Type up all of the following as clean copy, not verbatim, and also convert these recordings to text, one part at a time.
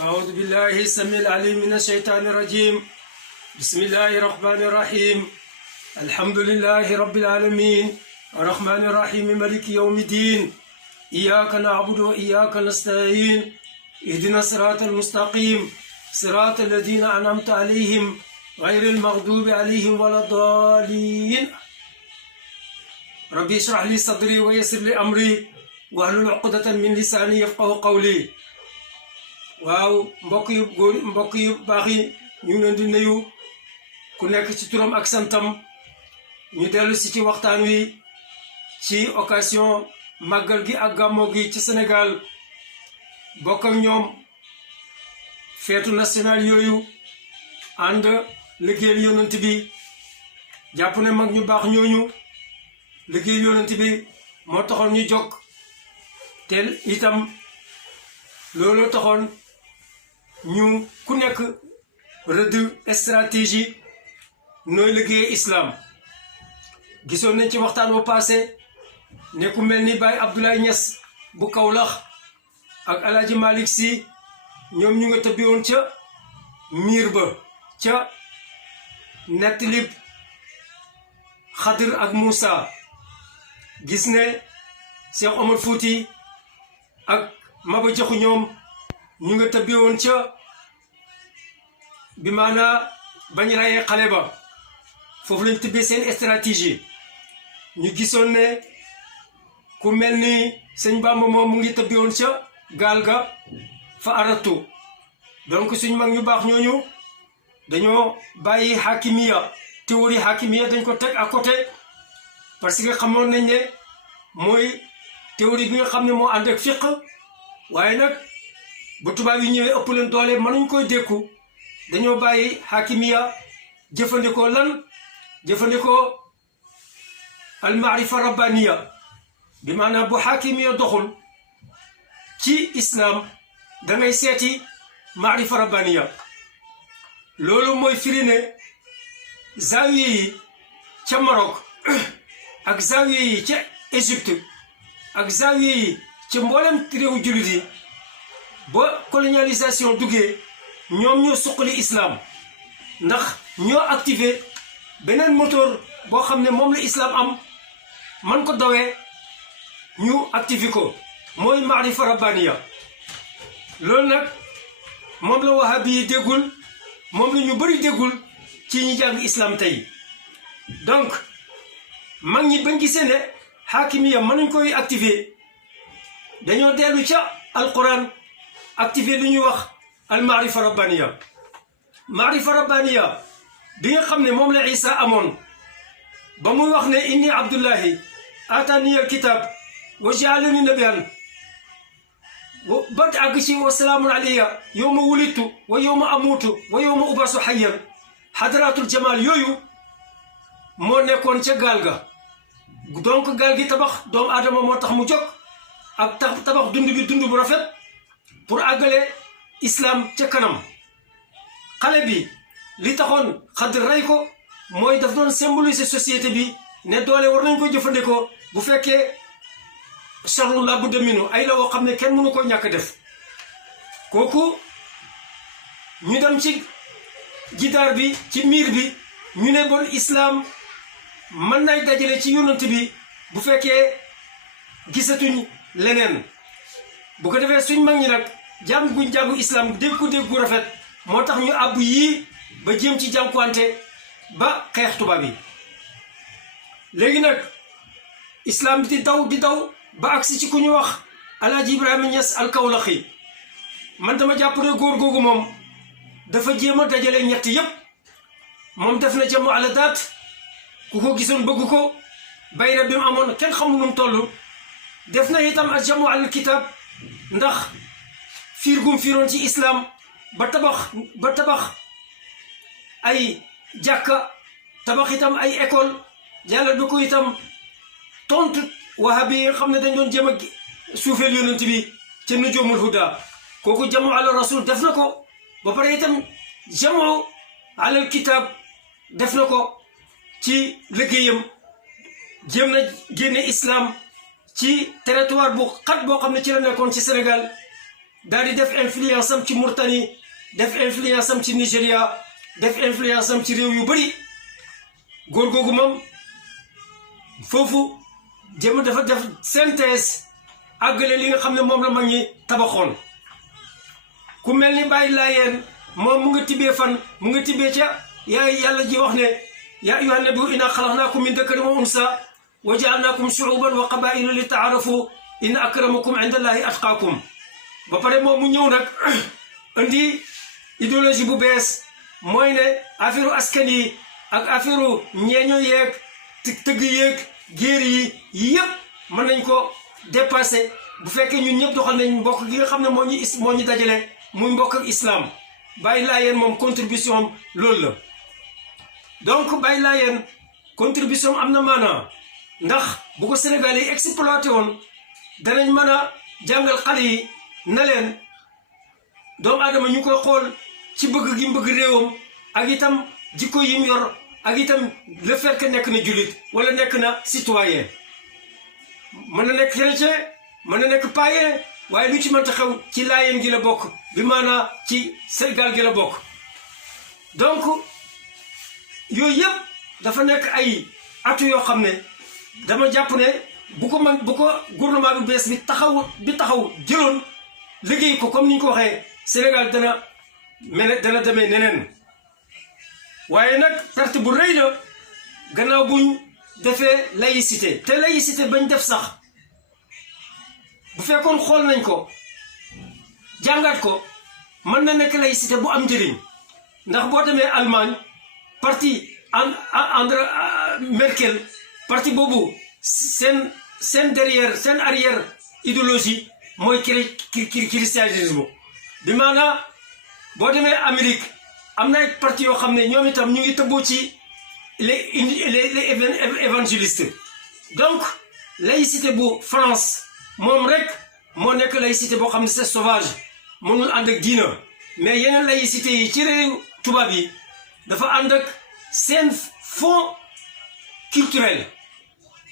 أعوذ بالله السميع العليم من الشيطان الرجيم. بسم الله الرحمن الرحيم. الحمد لله رب العالمين الرحمن الرحيم مالك يوم الدين. إياك نعبد وإياك نستعين. اهدنا الصراط المستقيم صراط الذين أنعمت عليهم غير المغضوب عليهم ولا الضالين. ربي اشرح لي صدري ويسر لي أمري واحلل عقدة من لساني يفقهوا قولي. waaw mbokk yu góor mbokk yu baax yi ñu ngi leen di nuyu ku nekk ci turam ak santam. ñu dellu ci waxtaan wi ci occasion màggal gi ak gàmmo gi ci Sénégal bokk ak ñoom feetu national yooyu ànd liggéeyal yonent bi jàpp ne mag ñu baax ñooñu liggéeyal yonent bi moo taxoon ñu jóg te itam looloo taxoon ñu ku nekk rëdd stratégie nooy liggéey islam. gisoon nañ ci waxtaan bu passé ne ku mel ni Baye Abdoulaye Niass bu Kaolack ak Alaaji Malick Sy ñoom ñu nga tëbbi woon ca miir ba ca nettalib Xadir ak Moussa. gis ne Cheikh Omar Fouti ak Maba Jaxu ñoom ñu nga tëbbi woon ca bi maanaa bañ rayee xale ba foofu lañ tëbbee seen stratégie. ñu gisoon ne ku mel ni sëñ Bamba moom mu ngi tëbbi woon ca gaal ga fa aratu. donc suñ mag ñu baax ñooñu dañoo bàyyi hakimiya théorie hakimiya dañ ko teg à côté parce que xamoon nañ ne mooy théorie bi nga xam ne moo ànd ak fiq. waaye nag bu tubaab yi ñëwee ëpp leen doole mënuñ koy dékku dañoo bàyyi hakimiya jëfandikoo lan jëfandikoo almaarifa rabbaniya bi maanaam bu hakimiya doxul ci islam da ngay seeti maarifa rabbaniya. loolu mooy firi ne zawiye yi ca Maroc ak zawiye yi ca Égypte ak zawiye yi ci mboolem réewu jullit yi ba colonisation duggee ñoom ñoo suqali islam ndax ñoo activé beneen moteur boo xam ne moom la islam am man ko dawee ñu activé ko mooy maarifa rabbaniya. loolu nag moom la wahabi yi déggul moom la ñu bëri déggul ci ñi jàng islam tey. donc mag ñi bañ gisee ne hakimiya mënuñ koy activé dañoo dellu ca alquran activé lu ñuy wax almaarifa rabbaniya. maarifa rabbaniya bi nga xam ne moom la Isa amoon ba muy wax ne inni abdullahi atani alkitab wa jaalani nabiyan ba àgg ci wa salaamun alayya yowma wulidtu wa yowma amuutu wa yowma ubasu hayyan xadaratul jamal yooyu moo nekkoon ca gaal ga. donc gaal gi tabax doomu aadama moo tax mu jóg ak tabax dund bi dund bu rafet pour àggale islam ca kanam. xale bi li taxoon Xadir rey ko mooy daf doon symboliser société bi ne doole war nañ ko jëfandikoo bu fekkee charrun la budda minhu ay la woo xam ne kenn mënu ko ñàkk def. kooku ñu dem ci jidaar bi ci miir bi ñu ne bon islam mën nay dajale ci yonent bi bu fekkee gisatuñ leneen. bu ko defee suñ mag ñi nag jàng guñ jàngu islam dégg ko dégg gu rafet moo tax ñu àbb yii ba jéem ci jànkuwante ba xeex tubaab yi. léegi nag islam di daw ba agsi ci ku ñu wax Alaaji Ibrahima Niass al-Kawlaxi. man dama jàpp ne góor googu moom dafa jéem a dajale ñett yépp. moom def na jamu ala daat ku ko gisoon bëgg ko bayra bi mu amoon kenn xamul nu mu toll. def na itam ak jamu al kitab ndax fiir gum fiiroon ci islam ba tabax ay jàkka tabax itam ay école yàlla du ko itam tontu wahabi yi nga xam ne dañ doon jéem a suufeel yonent bi ca nujoomul huda. kooku jamu ala rasul def na ko ba pare itam jamu alal kitab def na ko ci liggéeyam. jéem na génne islam ci territoire bu xat boo xam ne ci la nekkoon ci Sénégal daal di def influence am ci Mauritanie def influence am ci Nigéria def influence am ci réew yu bari góor googu moom foofu jëm dafa def synthèse àggale li nga xam ne moom la mag ñi tabaxoon ku mel ni Baye Laayeen moom mu nga tibbee fan mu nga tibbee ca yaay yàlla ji wax ne yaa ayyuhan nabiyyu inna xalaqnaakum min dakarin wa unsa wa jaalnaakum shuuban wa qabaa'ila li taarafu inna akramakum inda allahi atqaakum ba pare moom mu ñëw nag indi idéologie bu bees mooy ne affaire askan yi ak affaire ñeeño yeeg tëgg yeeg géer yi yëpp mën nañ ko dépassé bu fekkee ñun ñëpp doxal nañ mbokk gi nga xam ne moo ñu dajale muy mbokk ak islam Baye Laayeen moom contribution am loolu la donc Baye Laayeen contribution am na maanaa ndax bu ko Sénégal yi exploité woon danañ mën a jàngal xale yi na leen doomu aadama ñu koy xool ci bëgg gi bëgg réewam ak itam jikko yim yor ak itam le fait que nekk na jullit wala nekk na citoyen mën na nekk chrétien mën na nekk païen waaye lu ci mënta xew ci Laayeen gi la bokk bi maanaa ci Sénégal gi la bokk donc yooyu yëpp dafa nekk ay atu yoo xam ne dama jàpp ne bu ko gouvernement bi bees bi taxaw jëloon liggéey ko comme ni ñu ko waxee Sénégal dana demee neneen waaye nag perte bu rëy la gannaaw buñ defee laïcité te laïcité bañ def sax bu fekkoon xool nañ ko jàngat ko mën na nekk laïcité bu am njëriñ ndax boo demee Allemagne parti Angela Merkel parti boobu seen derrière seen arrière idéologie mooy christianisme bi maanaam boo demee Amérique am na ay parti yoo xam ne ñoom itam ñu ngi tëbboo ci les évangélistes donc laïcité bu France moom rek moo nekk laïcité boo xam ne c'est sauvage mënul ànd ak diina mais yeneen laïcité yi ci réew tubaab yi dafa ànd ak seen fond culturel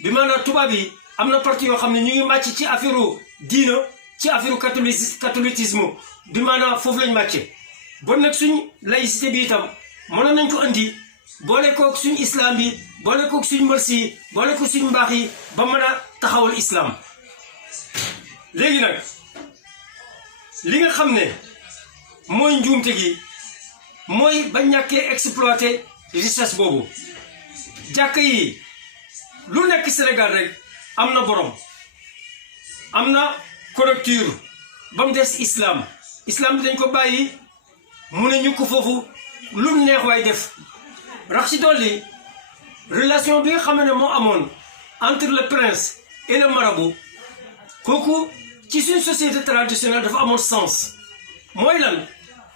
bi maanaam tubaab yi am na parti yoo xam ne ñu ngi màcc ci affaire diina ci affaire catholicisme bi maanaam foofu lañ màcce bon nag suñ laïcité bi itam mënoon nañ ko andi boole koog suñ islam bi boole koog suñ mërs yi boole ko suñ mbaax yi ba mën a taxawal islam léegi nag li nga xam ne mooy njuumte gi mooy ba ñàkkee exploité richesse boobu jàkk yi lu nekk Sénégal rek am na borom am na correcture ba mu des islam bi dañ ko bàyyi mu ne ñu ko foofu lu neex waay def rax ci dolli relation bi nga xam ne moo amoon entre le prince et le marabout kooku ci suñ société traditionnelle dafa amoon sens mooy lan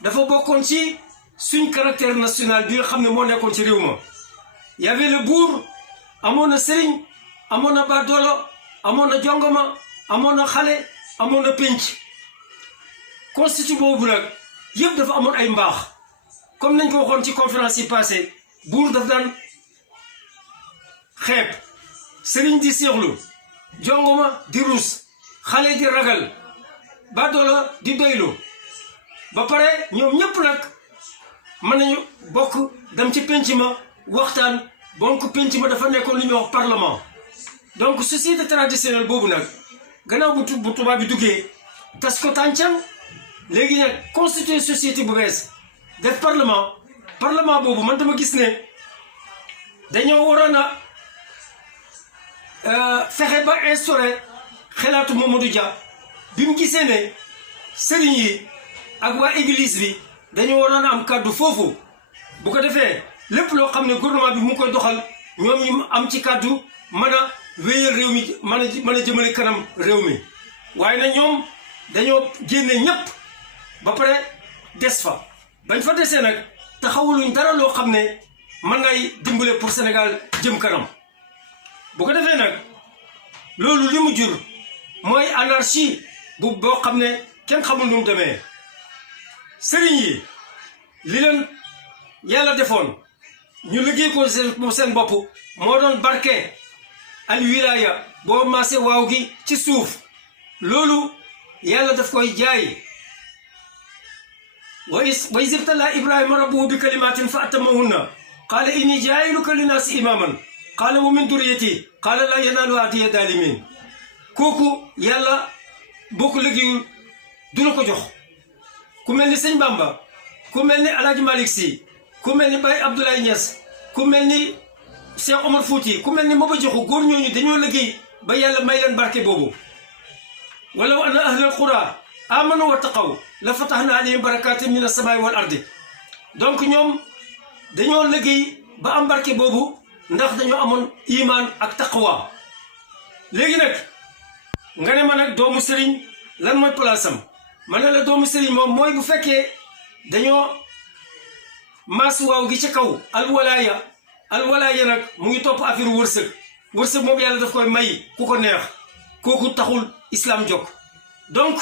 dafa bokkoon ci suñ caractère national bi nga xam ne moo nekkoon ci réew ma y avait le buur amoon na sëriñ amoon na baadoolo amoon na jongoma amoon na xale amoon na pénc constitution boobu nag yëpp dafa amoon ay mbaax comme nañ ko waxoon ci conférence yi passé buur daf daan xeeb sëriñ di seexlu jongoma di ruus xale di ragal baadoolo di doylu ba pare ñoom ñëpp nag mën nañu bokk dem ci pénc ma waxtaan donc pénc ma dafa nekkoon li ñuy wax parlement donc société traditionnelle boobu nag gannaaw bu tubaab bi duggee tas ko tàncam léegi nag constituer société bu bees def parlement boobu man dama gis ne dañoo waroon a fexe ba instauré xelaatu Mamadou Dia bi mu gisee ne sëriñ yi ak waa église bi dañoo waroon a am kàddu foofu bu ko defee lépp loo xam ne gouvernement bi mu ngi koy doxal ñoom ñu am ci kàddu mën a wéyal réew mi mën a jëmale kanam réew mi waaye nag ñoom dañoo génne ñëpp ba pare des fa bañ fa desee nag taxawuluñ dara loo xam ne mën ngay dimbale pour Sénégal jëm kanam bu ko defee nag loolu li mu jur mooy anarchie boo xam ne kenn xamul nu mu demee sëriñ yi li leen yàlla defoon ñu liggéey ko seen bopp moo doon barke al wilaya boo maasee waaw gi ci suuf loolu yàlla daf koy jaay wa iz ibtalaa Ibrahima rabbuhu bi kalimatin fa atammahunna qaala inni jaa'iluka linnaasi imaaman qaala wa min durriyyati qaala laa yanaalu ahdiya zaalimiin kooku yàlla boo ko liggéeyul du la ko jox ku mel ni sëñ Bamba ku mel ni Alaaji Malick Sy ku mel ni Baye Abdoulaye Niass ku mel ni Cheikh Omar Fouti ku mel ni Maba Jaxu góor ñooñu dañoo liggéey ba yàlla may leen barke boobu walaw anna ahlal qura amanu wa taqaw la fatahna alayhim barakatin min as-samaa'i wal ardi donc ñoom dañoo liggéey ba am barke boobu ndax dañoo amoon iman ak taqwa léegi nag nga ne ma nag doomu sëriñ lan mooy place am ma ne la doomu sëriñ moom mooy bu fekkee dañoo maas waaw gi ca kaw alwalaaya nag mu ngi topp affaire wërsëg moom yàlla daf koy may ku ko neex kooku taxul islam jóg donc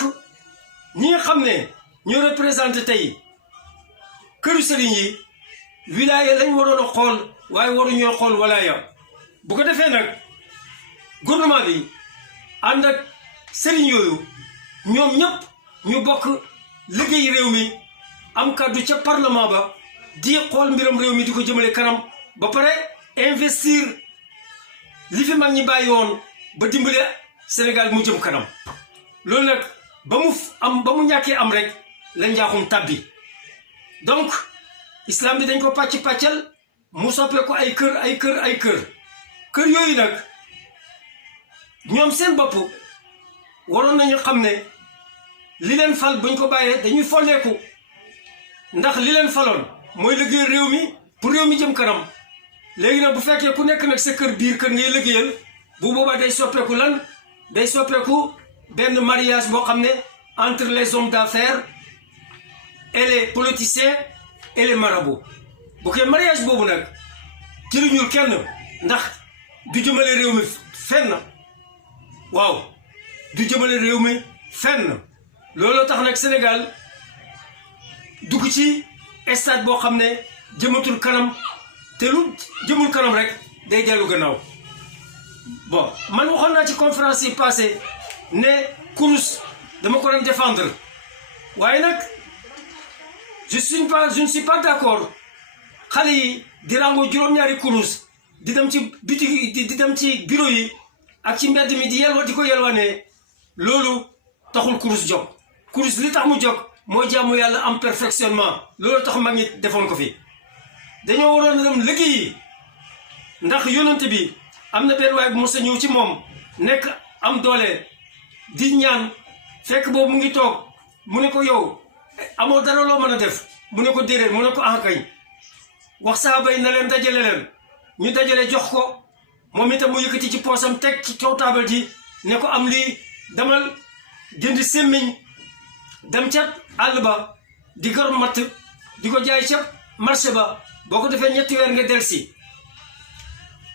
ñi nga xam ne ñoo représenté tey këru sëriñ yi wilaaya lañ waroon a xool waaye waruñoo xool walaaya bu ko defee nag gouvernement bi ànd ak sëriñ yooyu ñoom ñëpp ñu bokk liggéey réew mi am kàddu ca parlement ba di xool mbiram réew mi di ko jëmale kanam ba pare investir li fi mag ñi bàyyi woon ba dimbale Sénégal mu jëm kanam loolu nag ba mu ñàkkee am rek la njaaxum tàbbi donc islam bi dañ ko pàccal mu soppee ko ay kër yooyu nag ñoom seen bopp waroon nañu xam ne li leen fal buñ ko bàyyee dañuy folleeku ndax li leen faloon mooy liggéey réew mi pour réew mi jëm kanam léegi nag bu fekkee ku nekk nag sa biir kër ngay liggéeyal bu boobaa day soppeeku lan day soppeeku benn mariage boo xam ne entre les hommes d'affaires et les politiciens et les marabouts bu koy mariage boobu nag jëriñul kenn ndax du jëmale réew mi fenn waaw du jëmale réew mi fenn looloo tax nag Sénégal dugg ci stade boo xam ne jëmatul kanam te lu jëmul kanam rek day dellu gannaaw bon man waxoon naa ci conférence yi passé ne kurus dama ko doon défendre waaye nag je ne suis pas d'accord xale yi di rango juróom-ñaari kurus di dem ci bitig di dem ci bureau yi ak ci mbedd mi di ko yelwaane loolu taxul kurus jóg kurus li tax mu jóg mooy jaamu yàlla am perfectionnement loolu tax mag ñi defoon ko fi dañoo waroon a dem liggéeyi ndax yonent bi am na benn waay bu mos a ñëw ci moom nekk am doole di ñaan fekk boobu mu ngi toog mu ne ko yow amoo dara loo mën a def mu ne ko déedéet mu ne ko kañ wax saaba yi na leen dajale leen ñu dajale jox ko moom itam mu yëkkati ci poosam teg ci kaw taabal ji ne ko am lii demal jënd semmiñ dem ca àll ba di gor matt di ko jaay ca marché ba boo ko defee 3 weer nga delsi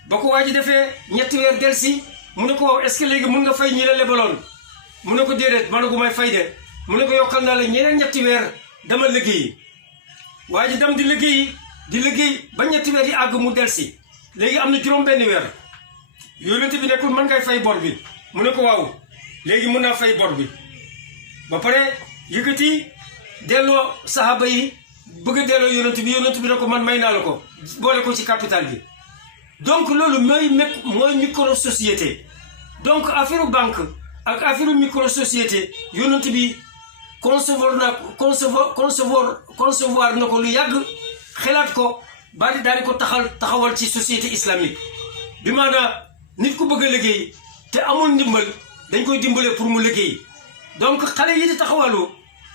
ba ko waa ji defee 3 weer delsi mu ne ko waaw est-ce que léegi mun nga fay ñi la lebaloon mu ne ko déedéet ma ne ko may fay de mu ne ko yokkal naa la ñeneen 3 weer dama liggéeyi waa ji dem di liggéey ba 3 weer yi àgg mu delsi léegi am na juróom-benn weer yonent bi nekkul mën ngay fay bor bi mu ne ko waaw léegi mun naa fay bor bi ba pare yëkkati delloo saxaaba yi bëgg a delloo yonent bi ne ko man may naa la ko boole ko ci capital bi donc loolu mooy micro société donc affaire banque ak affaire micro société yonent bi concevoir na ko lu yàgg xelaat ko daal di ko taxawal ci société islamique bi maanaam nit ku bëgg a liggéey te amul ndimbal dañ koy dimbale pour mu liggéey donc xale yi di taxawalu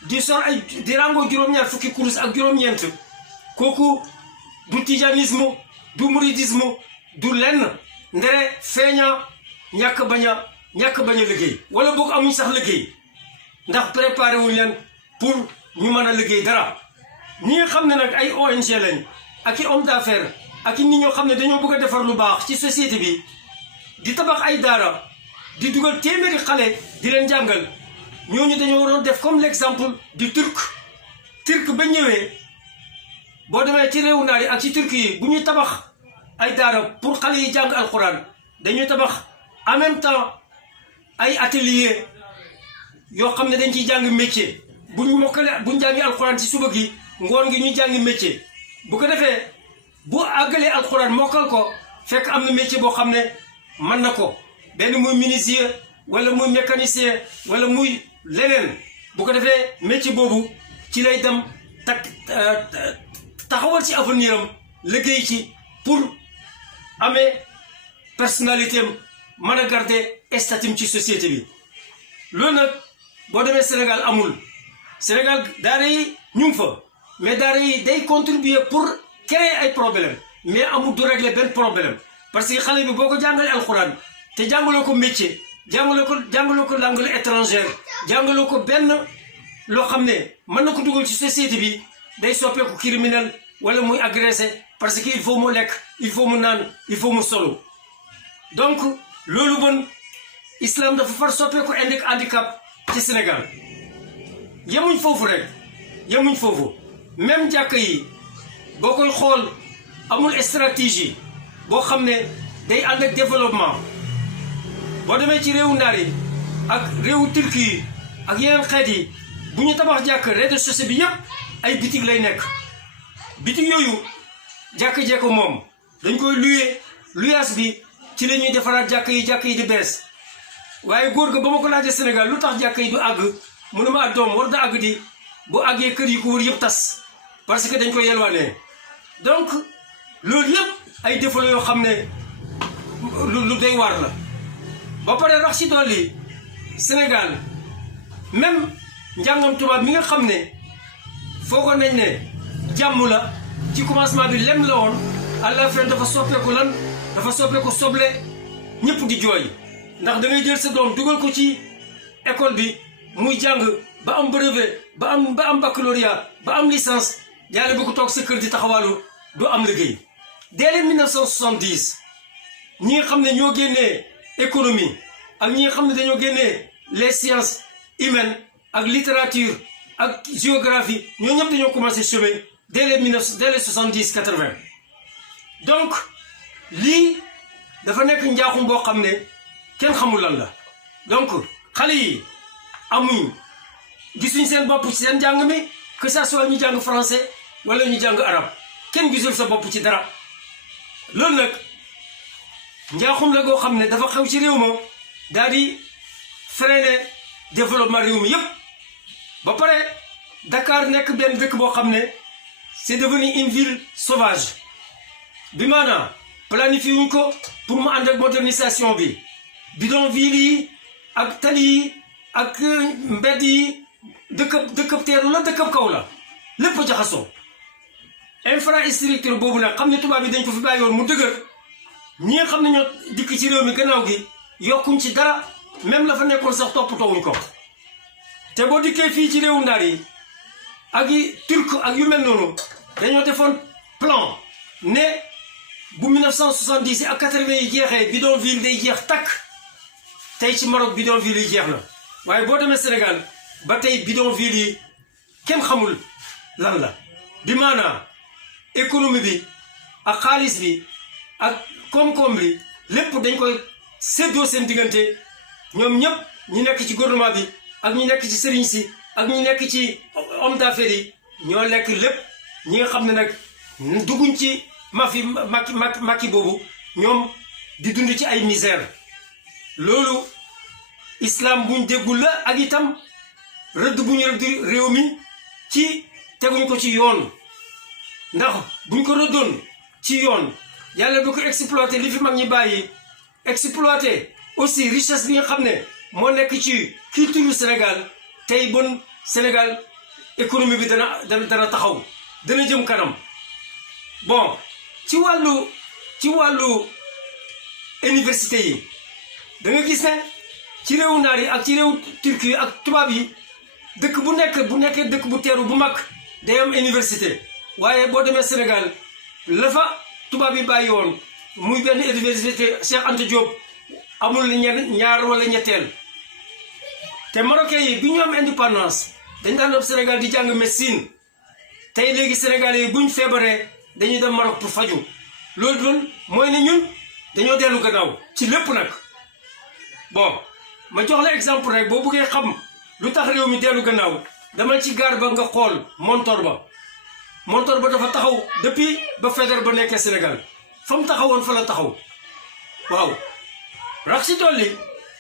di sor ay di rango juróom-ñaar fukki kurus ak juróom-ñeent kooku du tijanisme du mouridisme du lenn ndere feeña ñàkk bañ a liggéey wala boog amuñ sax liggéey ndax préparé wuñ leen pour ñu mën a liggéey dara ñi nga xam ne nag ay ONG lañ ak i homme d'affaires ak i nit ñoo xam ne dañoo bëgg a defar lu baax ci société bi di tabax ay daara di dugal téeméeri xale di leen jàngal ñooñu dañoo waroon def comme l'exemple du turc ba ñëwee boo demee ci réewu naar yi ak ci turc yi bu ñuy tabax ay daara pour xale yi jàng alxuraan dañuy tabax en même temps ay atelier yoo xam ne dañ ciy jàng métier buñ mokkale buñ jàngi alxuraan ci suba gi ngoon gi ñu jàngi métier bu ko defee bu àggalee alxuraan mokkal ko fekk am na métier boo xam ne mën na ko benn muy menuisier wala muy mécanicien wala muy leneen bu ko defee métier boobu ci lay dem taxawal ci avenir am liggéey ci pour amee personnalité am mën a garder statut ci société bi loolu nag boo demee Sénégal amul Sénégal daara yi ñu ngi fa mais daara yi day contribuer pour créer ay problème mais amul du régler benn problème parce que xale bi boo ko jàngalee alxuraan te jàngaloo ko métier jàngaloo ko langue étrangère jàngaloo ko benn loo xam ne mën na ko dugal ci société bi day soppeeku criminel wala muy agressé parce que il faut mu lekk il faut mu naan il faut mu solo donc loolu bon islam dafa far soppeeku handicap ci Sénégal yemuñ foofu rek yemuñ foofu même jàkk yi boo koy xool amul stratégie boo xam ne day ànd ak développement boo demee ci réewu naar yi ak réewu turki yi ak yeneen xeet yi bu ñu tabax jàkk rez-de-chaussée bi yépp ay bitig lay nekk bitig yooyu jàkk ko moom dañ koy luyaas bi ci la ñuy defaraat jàkk yi di bees waaye góor ga ba ma ko laajee Sénégal lu tax jàkk yi du àgg mu ne ma ak doom war da àgg di bu àggee kër yi ko wër yëpp tas parce que dañ koy yelwaanee donc loolu yëpp ay défaut yoo xam ne lu doy waar la ba pare rax ci dolli Sénégal même njàngam tubaab mi nga xam ne foogoon nañ ne jàmm la ci commencement bi lem la woon à la fin dafa soppeeku dafa soppeeku soble ñëpp di jooy ndax da ngay jël sa doom dugal ko ci école bi muy jàng ba am brevet ba am baccalauréat ba am licence yàlla bu ko toog sa kër di taxawaalu du am liggéey dès les 1970 ñi nga xam ne ñoo génnee économie ak ñi nga xam ne dañoo génnee les sciences humaines ak littérature ak géographie ñoo ñëpp dañoo commencé chômer dès les 70 80 donc lii dafa nekk njaaxum boo xam ne kenn xamul lan la donc xale yi gisuñ seen bopp ci seen njàng mi que ça soit ñu jàng français wala ñu jàng arabe kenn gisul sa bopp ci dara loolu nag njaaxum la goo xam ne dafa xew ci réew ma daal di freiner développement réew mi yépp ba pare Dakar nekk benn dëkk boo xam ne c'est devenu une ville sauvage bi maanaam planifié wuñ ko pour mu ànd ak modernisation bi bidonville yi ak tali yi ak mbedd yi dëkkab teeru la dëkkab kaw la lépp jaxasoo infrastructure boobu nag xam ne tubaab yi dañ ko fi bàyyi woon mu dëgër ñi nga xam ne ñoo dikk ci réew mi gannaaw gi yokkuñ ci dara même la fa nekkoon sax toppatoowuñ ko te boo dikkee fii ci réewu naar yi ak yi turc ak yu mel noonu dañoo defoon plan ne bu 1970 ak 80 yi jeexee bidonville day jeex takk tey ci Maroc bidonville yi jeex na waaye boo demee Sénégal ba tey bidonville yi kenn xamul lan la bi maanaam économie bi ak xaalis bi ak koom-koom bi lépp dañ koy séddoo seen diggante ñoom ñëpp ñi nekk ci gouvernement bi ak ñi nekk ci sëriñ si ak ñi nekk ci homme d'affaires yi ñoo lekk lépp ñi nga xam ne nag dugguñ ci makki boobu ñoom di dund ci ay misère loolu islam buñ déggul la ak itam rëdd buñ rëdd réew mi ci teguñ ko ci yoon ndax buñ ko rëddoon ci yoon yàlla bu ko exploité li fi mag ñi bàyyi exploité aussi richesse bi nga xam ne moo nekk ci culture Sénégal tey bon Sénégal économie bi dana taxaw dana jëm kanam bon ci wàllu université yi da nga gis ne ci réewu naar yi ak ci réewu turki yi ak tubaab yi dëkk bu nekkee dëkk bu teeru bu mag day am université waaye boo demee Sénégal la fa tubaab yi bàyyi woon muy benn université Cheikh Anta Diop amul ñaar wala ñetteel te marocain yi bi ñu am indépendance dañ daan dem Sénégal di jàng médecine tey léegi Sénégalais yi buñ feebaree dañuy dem Maroc pour faju loolu doon mooy ne ñun dañoo dellu gannaaw ci lépp nag bon ma jox la exemple rek boo buggee xam lu tax réew mi dellu gannaaw demal ci gaar ba nga xool montor ba dafa taxaw depuis ba Faidherbe ba nekkee Sénégal fa mu taxawoon fa la taxaw waaw rax ci dolli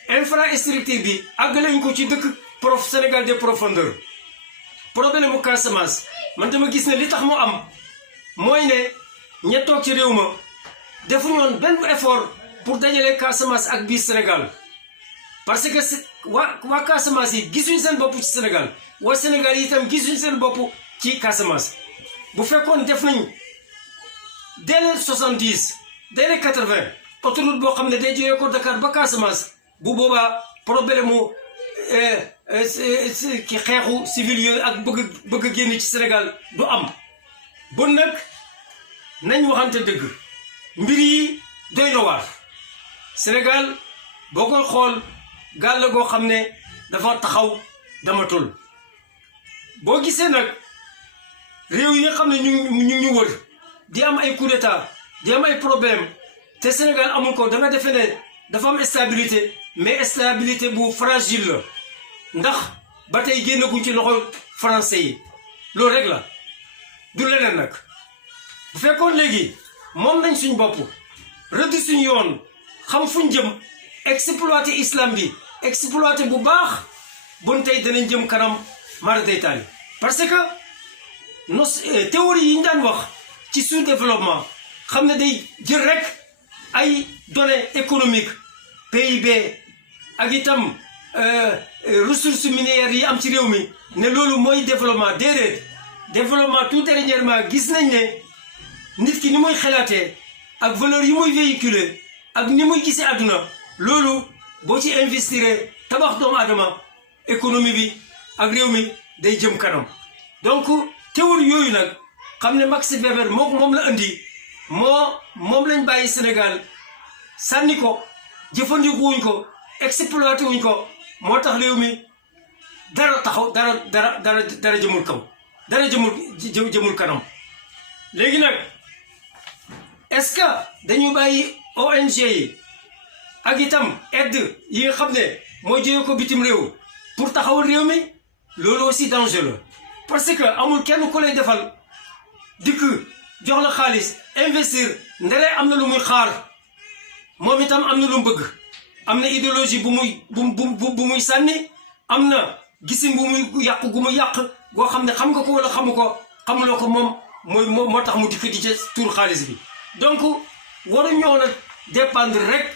infrastructure bi àggaleñ ko ci dëkk Sénégal des profondeurs problème mu Casamance man dama gis ne li tax mu am mooy ne ña toog ci réew ma defuñu woon benn effort pour dajale Casamance ak biir Sénégal parce que waa Casamance yi gisuñ seen bopp ci Sénégal waa Sénégal yi itam gisuñ seen bopp ci Casamance bu fekkoon def nañ dès les 70 dès les 80 autoroute boo xam ne day jógee ko Dakar ba Casamance bu boobaa problème mu ki xeexu civil yooyu ak bëgg a génn ci Sénégal du am bon nag nañ waxante dëgg mbir yi doy na waar Sénégal boo koy xool gaal la goo xam ne dafa taxaw damatul boo gisee nag réew yi nga xam ne ñu wër di am ay coup d'état di am ay problème te Sénégal amul ko da nga defee ne dafa am stabilité mais stabilité bu fragile la ndax ba tey génnaguñ ci loxo français yi loolu rek la du leneen nag bu fekkoon léegi moom nañ suñ bopp rëdd suñ yoon xam fuñ jëm exploité islam bi exploité bu baax bon tey danañ jëm kanam mara day taali parce que théorie yi ñu daan wax ci sous-développement xam ne day jël rek ay données économiques PIB ak itam ressources minières yi am ci réew mi ne loolu mooy développement déedéet développement tout dernièrement gis nañ ne nit ki ni muy xalaatee ak valeur yi muy véhiculer ak ni muy gisee àdduna loolu boo ci investir tabax doomu aadama économie bi ak réew mi day jëm kanam donc théorie yooyu nag xam ne Max Weber moom la andi moom lañ bàyyi Sénégal sànni ko jëfandikuwuñ ko exploité wuñ ko moo tax réew mi dara taxaw dara jëmul kaw dara jëmul kanam léegi nag est-ce que dañu bàyyi ONG yi ak itam aide yi nga xam ne mooy jóge ko bitim réew pour taxawal réew mi loolu aussi danger la parce que amul kenn ku lay defal dikk jox la xaalis investir ndere am na lu muy xaar moom itam am na lu mu bëgg am na idéologie bu muy sànni am na gisin bu muy yàq gu muy yàq goo xam ne xam nga ko wala xamu ko xamuloo ko moom moo tax mu dikk di ca tuur xaalis bi donc waru ñoo na dépendre rek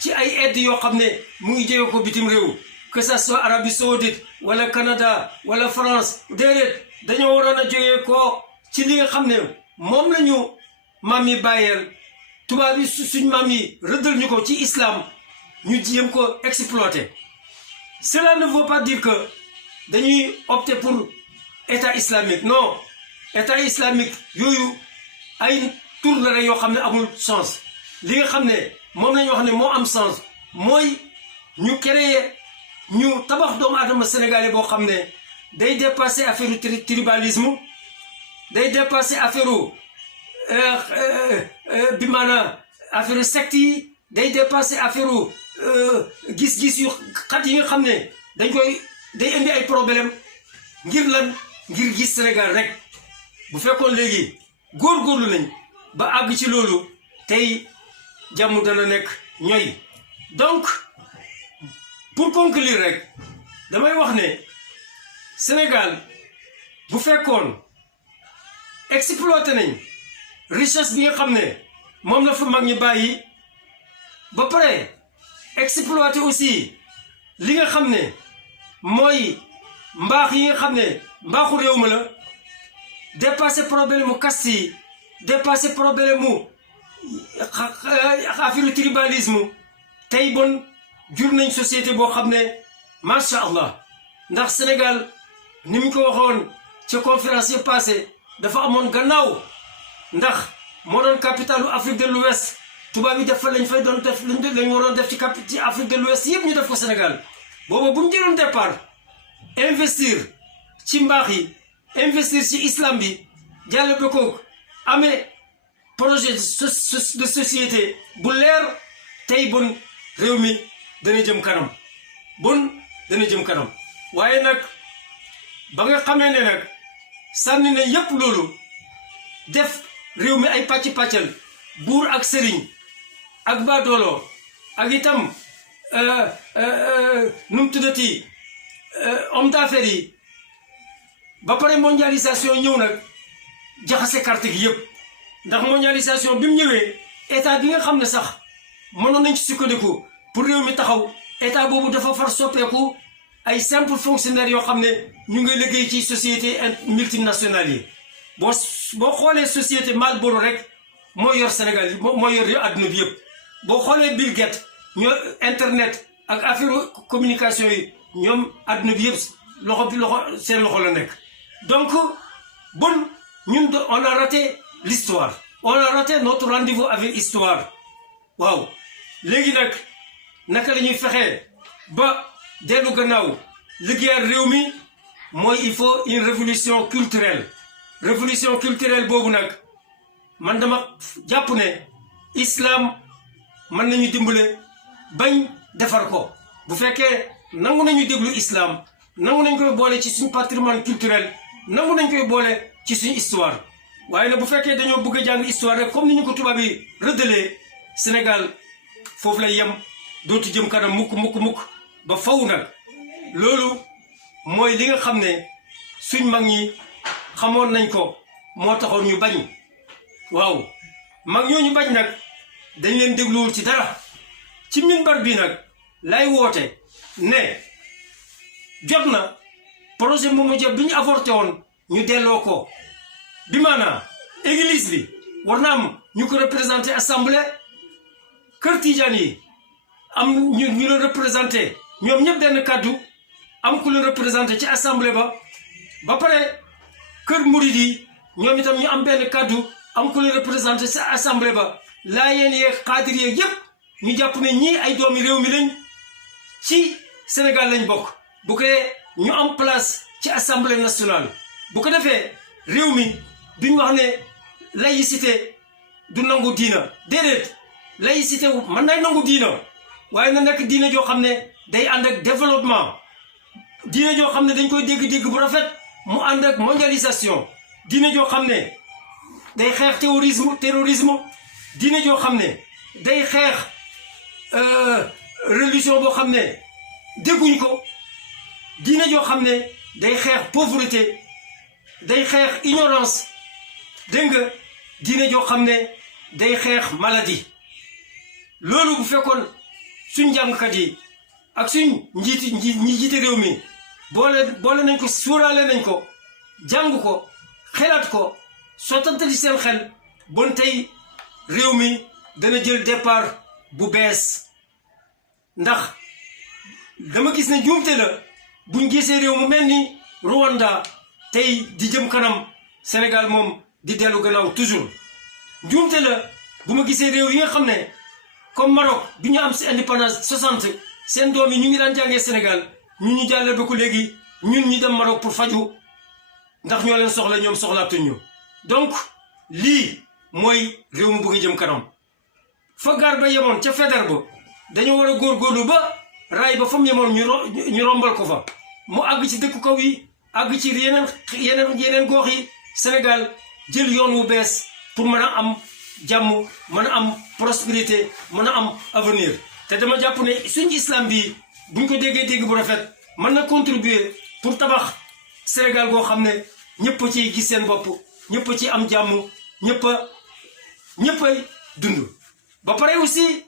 ci ay aide yoo xam ne mu ngi jóge ko bitim réew que ça soit Arabie Saoudite wala Canada wala France déedéet dañoo waroon a jógee ko ci li nga xam ne moom la ñu maam yi bàyyeel tubaab yi suñ maam yi rëddal ñu ko ci islam ñu jéem ko exploiter. Cela ne veut pas dire que dañuy opter pour état islamique non état islamique yooyu ay tur la rek yoo xam ne amul sens li nga xam ne moom la ñu wax ne moo am sens mooy ñu créer ñu tabax doomu aadama sénégalais boo xam ne day dépasser affaire tribalisme day dépasser affaire bi maanaam affaire secte yi day dépasser affaire gis-gis yu xat yi nga xam ne day indi ay problème ngir lan ngir gis Sénégal rek bu fekkoon léegi góorgóorlu nañ ba àgg ci loolu tey jàmm dana nekk ñooy donc pour conclure rek damay wax ne Sénégal bu fekkoon exploité nañ richesse bi nga xam ne moom la fa mag ñi bàyyi ba pare exploité aussi li nga xam ne mooy mbaax yi nga xam ne mbaaxu réew ma la dépassé problème mu caste yi dépassé problème mu affaire tribalisme tey bon jur nañ société boo xam ne macha allah ndax Sénégal ni mu ko waxoon ci conférence yi passé dafa amoon gannaaw ndax moo doon capitalu Afrique de l'Ouest tubaab yi def fa lañ fay doon def lañ waroon def ci Afrique de l'Ouest yëpp ñu def ko Sénégal booba bu ñu jëloon départ investir ci mbaax yi investir ci islam bi jàll ba ko amee projet de société bu leer tey bon réew mi dana jëm kanam waaye nag ba nga xamee ne nag sànni na yépp loolu def réew mi ay pàcc-pàccal buur ak sëriñ ak baadoolo ak itam nu mu tuddati homme d'affaires yi ba pare mondialisation ñëw nag jaxase carte gi yëpp ndax mondialisation bi mu ñëwee état bi nga xam ne sax mënoon nañ ci sukkandiku pour réew mi taxaw état boobu dafa far soppeeku ay simple fonctionnaires yoo xam ne ñu ngi liggéey ci société multinationales yi boo xoolee société Marlboro rek moo yor Sénégal yi moo yor àdduna bi yëpp boo xoolee Bill Gates ñoo internet ak affaire communication yi ñoom àdduna bi yëpp loxo seen loxo la nekk. donc bon ñun on a raté l'histoire on a raté notre rendez-vous avec l'histoire waaw léegi nag naka la ñuy fexee ba dellu gannaaw liggéeyal réew mi mooy il faut une révolution culturelle boobu nag man dama jàpp ne islam mën nañu dimbale bañ defar ko bu fekkee nangu nañu déglu islam nangu nañ koy boole ci suñu patrimoine culturel nangu nañ koy boole ci suñu histoire waaye nag bu fekkee dañoo bëgg a jàng histoire rek comme ni ñu ko tubaab yi rëddalee Sénégal foofu lay yem dootu jëm kanam mukk ba faw nag loolu mooy li nga xam ne suñ mag ñi xamoon nañ ko moo taxoon ñu bañ waaw mag ñooñu bañ nag dañ leen dégluwul ci dara ci minbar bi nag lay woote ne jot na projet Momo Dia bi ñu avorté woon ñu delloo ko bi maanaam église bi war na am ñu ko représenté assemblée kër Tijaan yi am ñu leen représenté ñoom ñëpp benn kàddu am ku leen représenté ci assemblée ba pare kër murid yi ñoom itam ñu am benn kàddu am ku leen représenté ci assemblée ba laayeen yeeg xaadir yeeg yëpp ñu jàpp ne ñii ay doomi réew mi lañ ci Sénégal lañ bokk bu ko ñu am place ci assemblée nationale bu ko defee réew mi duñ wax ne laïcité du nangu diina déedéet laïcité mën nay nangu diina waaye na nekk diina joo xam ne day ànd ak développement diina joo xam ne dañ koy dégg-dégg bu rafet mu ànd ak mondialisation diina joo xam ne day xeex terrorisme diina joo xam ne day xeex religion boo xam ne dégguñ ko diina joo xam ne day xeex pauvreté day xeex ignorance dégg nga diina joo xam ne day xeex maladie loolu bu fekkoon suñ jàngkat yi ak suñ ñi jiite réew mi boole nañ ko suuraale nañ ko jàng ko xelaat ko sottante ci seen xel bon tey réew mi dana jël départ bu bees ndax dama gis ne njuumte la buñ gisee réew mu mel ni Rwanda tey di jëm kanam Sénégal moom di dellu gannaaw toujours njuumte la bu ma gisee réew yi nga xam ne comme Maroc bi ñu am si indépendance 60 seen doom yi ñu ngi daan jàngee Sénégal ñu jàllale ba ko léegi ñun ñu dem Maroc pour faju ndax ñoo leen soxla ñoom soxlaatuñ ñu donc lii mooy réew mu bëgg a jëm kanam fa gaar ba yemoon ca Faidherbe ba dañoo war a góorgóorlu ba raay ba fa mu yemoon ñu rombal ko fa mu àgg ci dëkku kaw yi àgg ci yeneen gox yi Sénégal jël yoon wu bees pour mën a am jàmm mën a am prospérité mën a am avenir te dama jàpp ne suñ islam bi buñ ko dégg bu rafet mën na contribuer pour tabax Sénégal goo xam ne ñëpp a ciy gis seen bopp ñëpp a ci am jàmm ñëppay dund ba pare aussi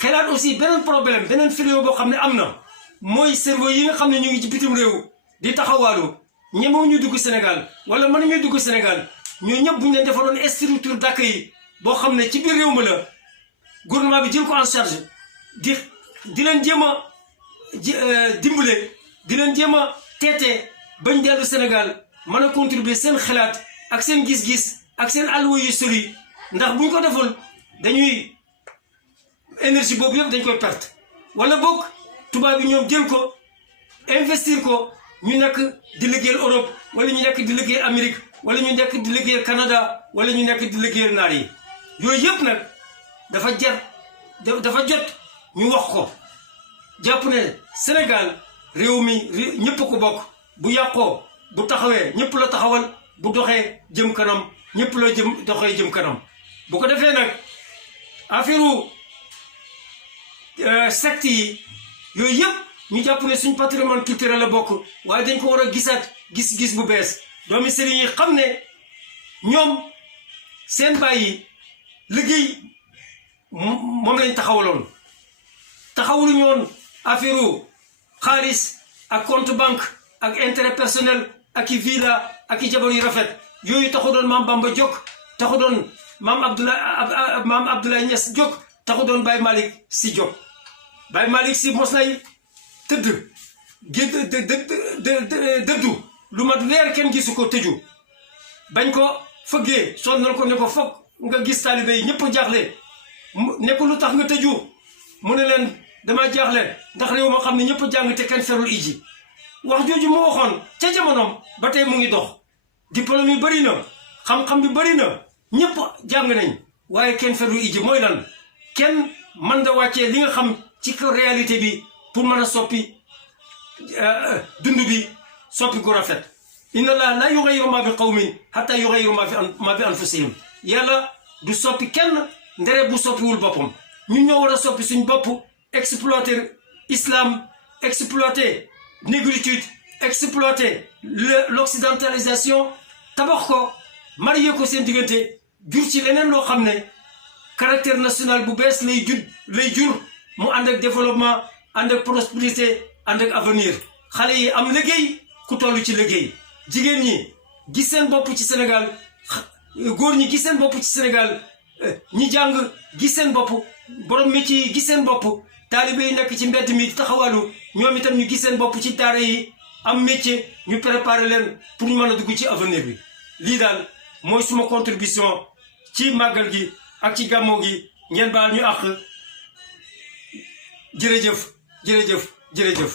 xelaat aussi beneen problème beneen fléau boo xam ne am na mooy cerveau yi nga xam ne ñu ngi ci bitim réew di taxawaalu ñemewu ñu dugg Sénégal wala mën ñuy dugg Sénégal ñoo ñëpp bu ñu leen defaroon structure d'accueil boo xam ne ci biir réew mi la gouvernement bi jël ko en charge di leen jéem a dimbale di leen jéem a teete bañ dellu Sénégal mën a contribuer seen xalaat ak seen gis-gis ak seen alluwa yu sori ndax buñ ko deful dañuy énergie boobu yëpp dañ koy perte wala boog tubaab yi ñoom jël ko investir ko ñu nekk di liggéeyal Europe wala ñu nekk di liggéeyal Amérique wala ñu nekk di liggéeyal Canada wala ñu nekk di liggéeyal naar yi yooyu yëpp nag dafa jot ñu wax ko jàpp ne Sénégal réew mi ñëpp ko bokk bu yàqoo bu taxawee ñëpp la taxawal bu doxee jëm kanam ñëpp la doxee jëm kanam bu ko defee nag affaire secte yi yooyu yëpp ñu jàpp ne suñ patrimoine culturel la bokk waaye dañ ko war a gisaat gis-gis bu bees doomi sëriñ yi xam ne ñoom seen bàyyi liggéey moom lañ taxawaloon taxawuluñu woon affaire xaalis ak compte banque ak intérêt personnel ak i villa ak i jabar yu rafet yooyu taxu doon maam Bamba jóg taxu doon maam Abdoulaye Niass jóg taxu doon Baye Malick Sy jóg Baye Malick Sy mos nay tëdd dëddu lu mat weer kenn gisu ko tëju bañ ko fëggee sonnal ko ne ko foog nga gis taalibe yi ñëpp jaaxle ne ko lu tax nga tëju mu ne leen dama jaaxle ndax réew ma xam ne ñëpp jàng te kenn ferul iji wax jooju mu waxoon ca jamonoom ba tey mu ngi dox diplôme yi bëri na xam-xam bi bëri na ñëpp jàng nañ waaye kenn ferul iji mooy lan kenn mën da wàccee li nga xam ci ko réalité bi pour mën a soppi dund bi soppi gu rafet inna allah la yughayyiru ma bi qawmin hatta yughayyiru ma bi anfusihim yàlla du soppi kenn ndere bu soppiwul boppam ñun ñoo war a soppi suñ bopp exploiter islam exploiter négritude exploiter l'occidentalisation tabax ko marié ko seen diggante jur ci leneen loo xam ne caractère national bu bees lay jur mu ànd ak développement ànd ak prospérité ànd ak avenir xale yi am liggéey ku toll ci liggéey jigéen ñi gis seen bopp ci Sénégal góor ñi gis seen bopp ci Sénégal ñi jàng gis seen bopp borom métier yi gis seen bopp taalibe yi nekk ci mbedd mi taxawalu ñoom itam ñu gis seen bopp ci daara yi am métier ñu préparer leen pour ñu mën a dugg ci avenir bi lii daal mooy suma contribution ci màggal gi ak ci gàmmoo gi ngeen baal ñu àq jërëjëf jërëjëf jërëjëf